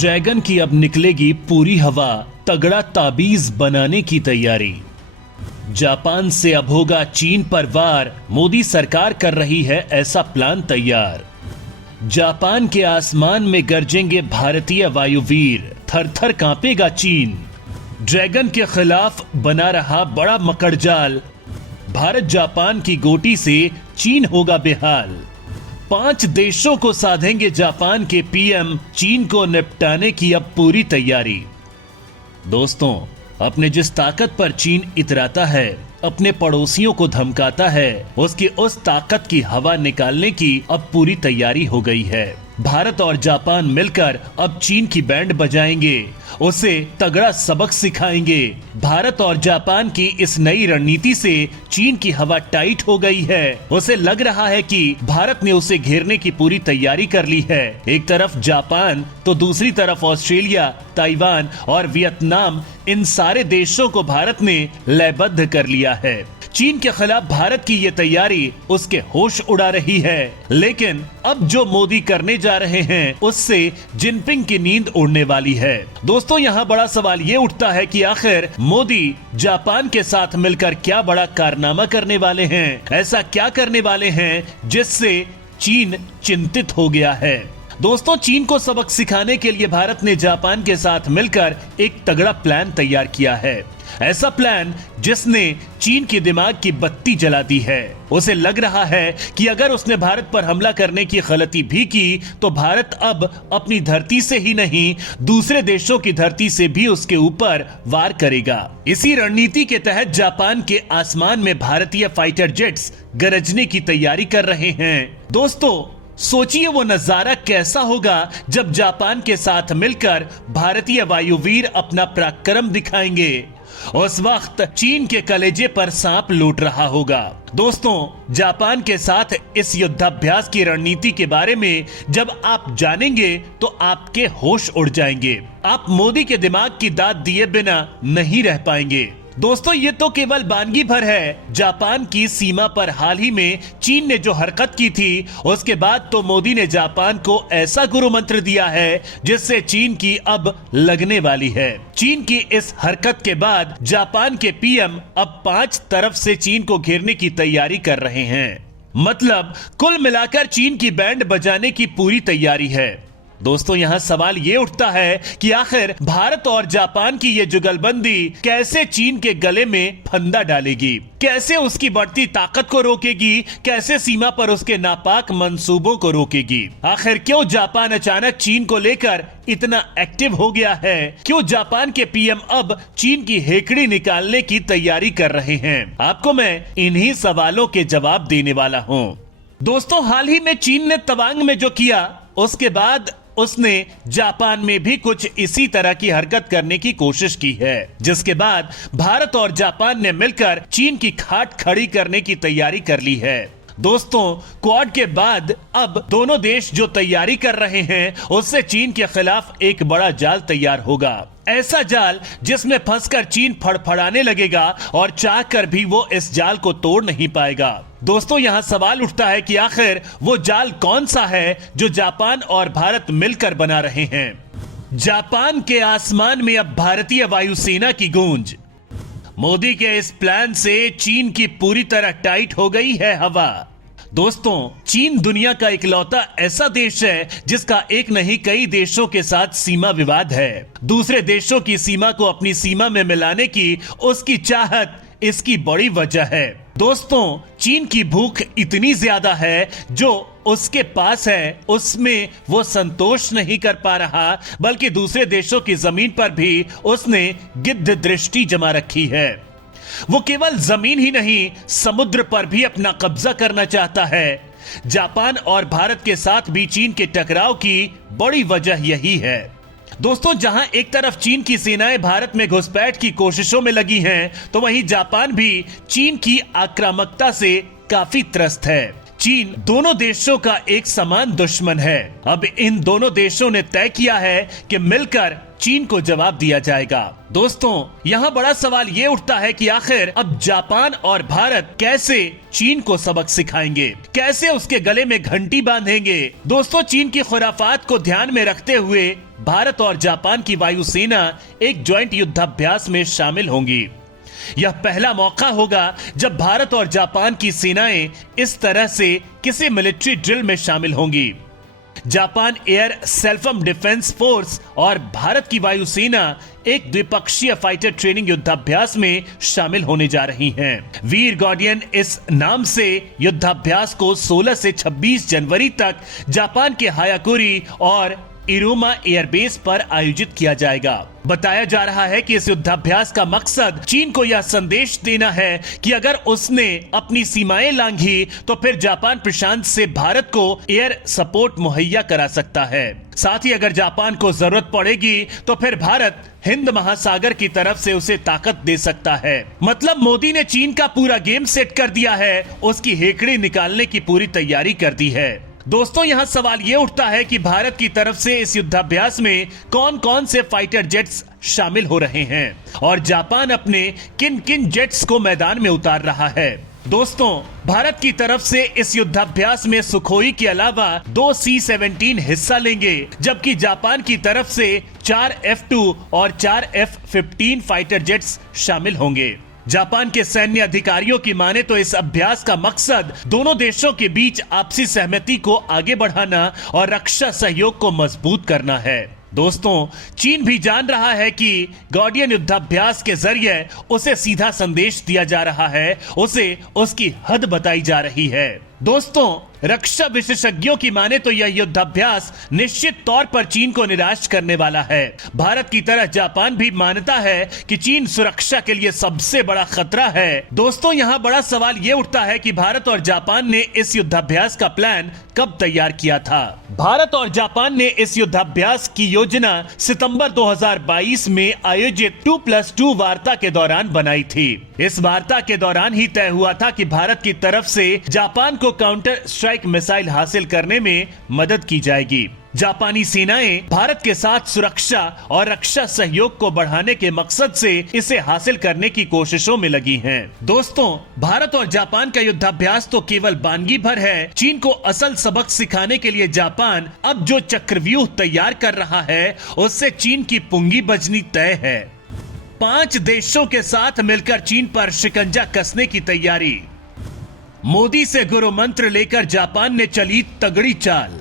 Dragon की अब निकलेगी पूरी हवा, तगड़ा ताबीज बनाने की तैयारी। जापान से अब होगा चीन पर वार, मोदी सरकार कर रही है ऐसा प्लान तैयार। जापान के आसमान में गरजेंगे भारतीय वायुवीर, थर थर कांपेगा चीन। ड्रैगन के खिलाफ बना रहा बड़ा मकड़जाल, भारत जापान की गोटी से चीन होगा बेहाल। 5 देशों को साधेंगे जापान के पीएम, चीन को निपटाने की अब पूरी तैयारी। दोस्तों, अपने जिस ताकत पर चीन इतराता है, अपने पड़ोसियों को धमकाता है, उसकी उस ताकत की हवा निकालने की अब पूरी तैयारी हो गई है। भारत और जापान मिलकर अब चीन की बैंड बजाएंगे, उसे तगड़ा सबक सिखाएंगे। भारत और जापान की इस नई रणनीति से चीन की हवा टाइट हो गई है। उसे लग रहा है कि भारत ने उसे घेरने की पूरी तैयारी कर ली है। एक तरफ जापान तो दूसरी तरफ ऑस्ट्रेलिया, ताइवान और वियतनाम, इन सारे देशों को भारत ने लयबद्ध कर लिया है। चीन के खिलाफ भारत की ये तैयारी उसके होश उड़ा रही है, लेकिन अब जो मोदी करने जा रहे हैं उससे जिनपिंग की नींद उड़ने वाली है। दोस्तों, यहाँ बड़ा सवाल ये उठता है कि आखिर मोदी जापान के साथ मिलकर क्या बड़ा कारनामा करने वाले हैं, ऐसा क्या करने वाले हैं जिससे चीन चिंतित हो गया है। दोस्तों, चीन को सबक सिखाने के लिए भारत ने जापान के साथ मिलकर एक तगड़ा प्लान तैयार किया है। ऐसा प्लान जिसने चीन के दिमाग की बत्ती जला दी है। उसे लग रहा है कि अगर उसने भारत पर हमला करने की गलती भी की तो भारत अब अपनी धरती से ही नहीं, दूसरे देशों की धरती से भी उसके ऊपर वार करेगा। इसी रणनीति के तहत जापान के आसमान में भारतीय फाइटर जेट्स गरजने की तैयारी कर रहे हैं। दोस्तों, सोचिए वो नजारा कैसा होगा जब जापान के साथ मिलकर भारतीय वायुवीर अपना पराक्रम दिखाएंगे। उस वक्त चीन के कलेजे पर सांप लूट रहा होगा। दोस्तों, जापान के साथ इस युद्धाभ्यास की रणनीति के बारे में जब आप जानेंगे तो आपके होश उड़ जाएंगे। आप मोदी के दिमाग की दाद दिए बिना नहीं रह पाएंगे। दोस्तों, ये तो केवल वानगी भर है। जापान की सीमा पर हाल ही में चीन ने जो हरकत की थी, उसके बाद तो मोदी ने जापान को ऐसा गुरु मंत्र दिया है जिससे चीन की अब लगने वाली है। चीन की इस हरकत के बाद जापान के पीएम अब 5 तरफ से चीन को घेरने की तैयारी कर रहे हैं। मतलब कुल मिलाकर चीन की बैंड बजाने की पूरी तैयारी है। दोस्तों, यहाँ सवाल ये उठता है कि आखिर भारत और जापान की ये जुगलबंदी कैसे चीन के गले में फंदा डालेगी, कैसे उसकी बढ़ती ताकत को रोकेगी, कैसे सीमा पर उसके नापाक मंसूबों को रोकेगी। आखिर क्यों जापान अचानक चीन को लेकर इतना एक्टिव हो गया है? क्यों जापान के पीएम अब चीन की हेकड़ी निकालने की तैयारी कर रहे हैं? आपको मैं इन्हीं सवालों के जवाब देने वाला हूँ। दोस्तों, हाल ही में चीन ने तवांग में जो किया, उसके बाद उसने जापान में भी कुछ इसी तरह की हरकत करने की कोशिश की है, जिसके बाद भारत और जापान ने मिलकर चीन की खाट खड़ी करने की तैयारी कर ली है। दोस्तों, क्वाड के बाद अब दोनों देश जो तैयारी कर रहे हैं उससे चीन के खिलाफ एक बड़ा जाल तैयार होगा। ऐसा जाल जिसमें फंसकर चीन फड़फड़ाने लगेगा और चाहकर भी वो इस जाल को तोड़ नहीं पाएगा। दोस्तों, यहाँ सवाल उठता है कि आखिर वो जाल कौन सा है जो जापान और भारत मिलकर बना रहे हैं। जापान के आसमान में अब भारतीय वायुसेना की गूंज। मोदी के इस प्लान से चीन की पूरी तरह टाइट हो गई है हवा। दोस्तों, चीन दुनिया का इकलौता ऐसा देश है जिसका एक नहीं कई देशों के साथ सीमा विवाद है। दूसरे देशों की सीमा को अपनी सीमा में मिलाने की उसकी चाहत इसकी बड़ी वजह है। दोस्तों, चीन की भूख इतनी ज्यादा है जो उसके पास है, उसमें वो संतोष नहीं कर पा रहा, बल्कि दूसरे देशों की जमीन पर भी उसने गिद्ध दृष्टि जमा रखी है। वो केवल जमीन ही नहीं, समुद्र पर भी अपना कब्जा करना चाहता है। जापान और भारत के साथ भी चीन के टकराव की बड़ी वजह यही है। दोस्तों, जहां एक तरफ चीन की सेनाएं भारत में घुसपैठ की कोशिशों में लगी हैं, तो वहीं जापान भी चीन की आक्रामकता से काफी त्रस्त है। चीन दोनों देशों का एक समान दुश्मन है। अब इन दोनों देशों ने तय किया है कि मिलकर चीन को जवाब दिया जाएगा। दोस्तों, यहाँ बड़ा सवाल ये उठता है कि आखिर अब जापान और भारत कैसे चीन को सबक सिखाएंगे, कैसे उसके गले में घंटी बांधेंगे। दोस्तों, चीन की खुराफात को ध्यान में रखते हुए भारत और जापान की वायुसेना एक ज्वाइंट युद्धाभ्यास में शामिल होंगी। यह पहला मौका होगा जब भारत और जापान की सेनाएं इस तरह से किसी मिलिट्री ड्रिल में शामिल होंगी। Japan air self defence force और भारत की वायुसेना एक द्विपक्षीय फाइटर ट्रेनिंग युद्धाभ्यास में शामिल होने जा रही हैं। वीर गार्डियन इस नाम से युद्धाभ्यास को 16 से 26 जनवरी तक जापान के हायाकुरी और इरोमा एयरबेस पर आयोजित किया जाएगा। बताया जा रहा है कि इस युद्धाभ्यास का मकसद चीन को यह संदेश देना है कि अगर उसने अपनी सीमाएं लांघी तो फिर जापान प्रशांत से भारत को एयर सपोर्ट मुहैया करा सकता है। साथ ही अगर जापान को जरूरत पड़ेगी तो फिर भारत हिंद महासागर की तरफ से उसे ताकत दे सकता है। मतलब मोदी ने चीन का पूरा गेम सेट कर दिया है, उसकी हेकड़ी निकालने की पूरी तैयारी कर दी है। दोस्तों, यहाँ सवाल ये उठता है कि भारत की तरफ से इस युद्धाभ्यास में कौन कौन से फाइटर जेट्स शामिल हो रहे हैं और जापान अपने किन किन जेट्स को मैदान में उतार रहा है। दोस्तों, भारत की तरफ से इस युद्धाभ्यास में सुखोई के अलावा 2 C-17 हिस्सा लेंगे, जबकि जापान की तरफ से 4 F-2 और 4 F-15 फाइटर जेट्स शामिल होंगे। जापान के सैन्य अधिकारियों की माने तो इस अभ्यास का मकसद दोनों देशों के बीच आपसी सहमति को आगे बढ़ाना और रक्षा सहयोग को मजबूत करना है। दोस्तों, चीन भी जान रहा है कि गार्डियन युद्धाभ्यास के जरिए उसे सीधा संदेश दिया जा रहा है, उसे उसकी हद बताई जा रही है। दोस्तों, रक्षा विशेषज्ञों की माने तो यह युद्धाभ्यास निश्चित तौर पर चीन को निराश करने वाला है। भारत की तरह जापान भी मानता है कि चीन सुरक्षा के लिए सबसे बड़ा खतरा है। दोस्तों, यहाँ बड़ा सवाल ये उठता है कि भारत और जापान ने इस युद्धाभ्यास का प्लान कब तैयार किया था। भारत और जापान ने इस युद्धाभ्यास की योजना सितंबर 2022 में आयोजित 2+2 वार्ता के दौरान बनाई थी। इस वार्ता के दौरान ही तय हुआ था कि भारत की तरफ से जापान को काउंटर स्ट्राइक मिसाइल हासिल करने में मदद की जाएगी। जापानी सेनाएं भारत के साथ सुरक्षा और रक्षा सहयोग को बढ़ाने के मकसद से इसे हासिल करने की कोशिशों में लगी हैं। दोस्तों, भारत और जापान का युद्धाभ्यास तो केवल बानगी भर है। चीन को असल सबक सिखाने के लिए जापान अब जो चक्रव्यूह तैयार कर रहा है, उससे चीन की पुंगी बजनी तय है। 5 देशों के साथ मिलकर चीन पर शिकंजा कसने की तैयारी। मोदी से गुरु मंत्र लेकर जापान ने चली तगड़ी चाल।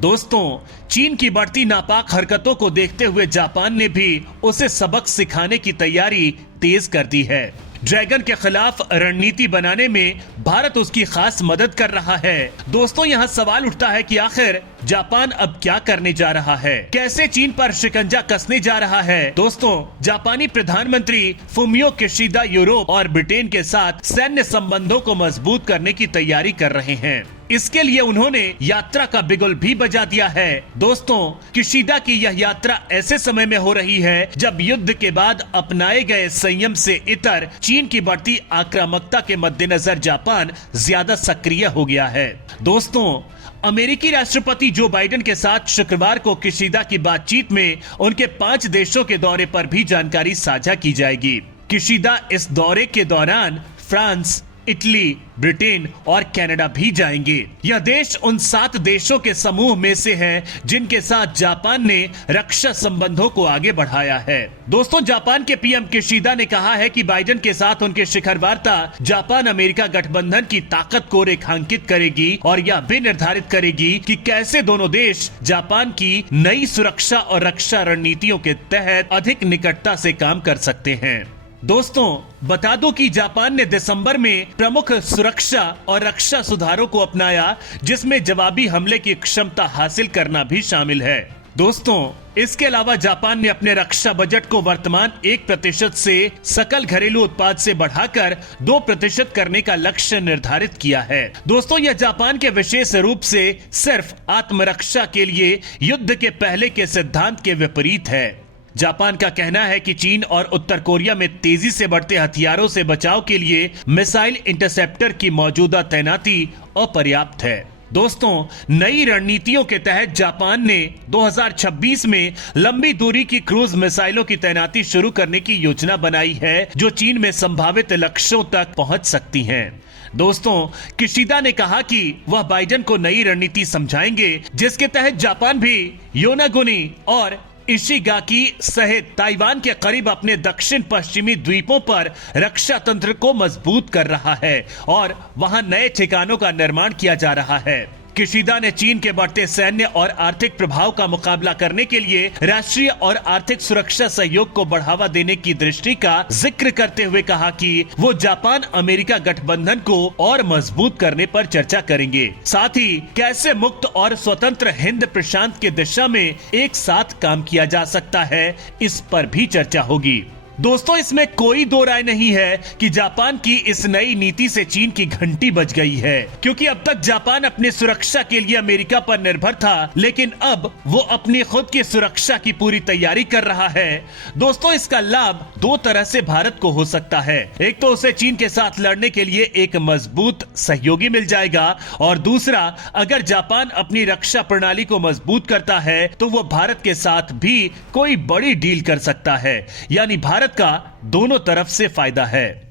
दोस्तों, चीन की बढ़ती नापाक हरकतों को देखते हुए जापान ने भी उसे सबक सिखाने की तैयारी तेज कर दी है। ड्रैगन के खिलाफ रणनीति बनाने में भारत उसकी खास मदद कर रहा है। दोस्तों, यहाँ सवाल उठता है कि आखिर जापान अब क्या करने जा रहा है, कैसे चीन पर शिकंजा कसने जा रहा है। दोस्तों, जापानी प्रधानमंत्री फुमियो किशिदा यूरोप और ब्रिटेन के साथ सैन्य संबंधों को मजबूत करने की तैयारी कर रहे हैं। इसके लिए उन्होंने यात्रा का बिगुल भी बजा दिया है। दोस्तों, किशिदा की यह यात्रा ऐसे समय में हो रही है जब युद्ध के बाद अपनाए गए संयम से इतर चीन की बढ़ती आक्रामकता के मद्देनजर जापान ज्यादा सक्रिय हो गया है। दोस्तों, अमेरिकी राष्ट्रपति जो बाइडेन के साथ शुक्रवार को किशिदा की बातचीत में उनके 5 देशों के दौरे पर भी जानकारी साझा की जाएगी। किशिदा इस दौरे के दौरान फ्रांस, इटली, ब्रिटेन और कनाडा भी जाएंगे। यह देश उन 7 देशों के समूह में से है जिनके साथ जापान ने रक्षा संबंधों को आगे बढ़ाया है। दोस्तों, जापान के पीएम किशिदा ने कहा है कि बाइडेन के साथ उनके शिखर वार्ता जापान अमेरिका गठबंधन की ताकत को रेखांकित करेगी और यह भी निर्धारित करेगी कि कैसे दोनों देश जापान की नई सुरक्षा और रक्षा रणनीतियों के तहत अधिक निकटता से काम कर सकते हैं। दोस्तों, बता दो कि जापान ने दिसंबर में प्रमुख सुरक्षा और रक्षा सुधारों को अपनाया, जिसमें जवाबी हमले की क्षमता हासिल करना भी शामिल है। दोस्तों, इसके अलावा जापान ने अपने रक्षा बजट को वर्तमान 1% से सकल घरेलू उत्पाद से बढ़ाकर 2% करने का लक्ष्य निर्धारित किया है। दोस्तों, यह जापान के विशेष रूप से सिर्फ आत्मरक्षा के लिए युद्ध के पहले के सिद्धांत के विपरीत है। जापान का कहना है कि चीन और उत्तर कोरिया में तेजी से बढ़ते हथियारों से बचाव के लिए मिसाइल इंटरसेप्टर की मौजूदा तैनाती अपर्याप्त है। दोस्तों, नई रणनीतियों के तहत जापान ने 2026 में लंबी दूरी की क्रूज मिसाइलों की तैनाती शुरू करने की योजना बनाई है, जो चीन में संभावित लक्ष्यों तक पहुंच सकती हैं। दोस्तों, किशिदा ने कहा कि वह बाइडेन को नई रणनीति समझाएंगे, जिसके तहत जापान भी योनागुनी और इशिगाकी सहित ताइवान के करीब अपने दक्षिण पश्चिमी द्वीपों पर रक्षा तंत्र को मजबूत कर रहा है और वहां नए ठिकानों का निर्माण किया जा रहा है। किशिदा ने चीन के बढ़ते सैन्य और आर्थिक प्रभाव का मुकाबला करने के लिए राष्ट्रीय और आर्थिक सुरक्षा सहयोग को बढ़ावा देने की दृष्टि का जिक्र करते हुए कहा कि वो जापान अमेरिका गठबंधन को और मजबूत करने पर चर्चा करेंगे। साथ ही कैसे मुक्त और स्वतंत्र हिंद प्रशांत की दिशा में एक साथ काम किया जा सकता है, इस पर भी चर्चा होगी। दोस्तों, इसमें कोई दो राय नहीं है कि जापान की इस नई नीति से चीन की घंटी बज गई है, क्योंकि अब तक जापान अपनी सुरक्षा के लिए अमेरिका पर निर्भर था, लेकिन अब वो अपनी खुद की सुरक्षा की पूरी तैयारी कर रहा है। दोस्तों, इसका लाभ दो तरह से भारत को हो सकता है। एक तो उसे चीन के साथ लड़ने के लिए एक मजबूत सहयोगी मिल जाएगा, और दूसरा, अगर जापान अपनी रक्षा प्रणाली को मजबूत करता है तो वो भारत के साथ भी कोई बड़ी डील कर सकता है। यानी भारत का दोनों तरफ से फायदा है।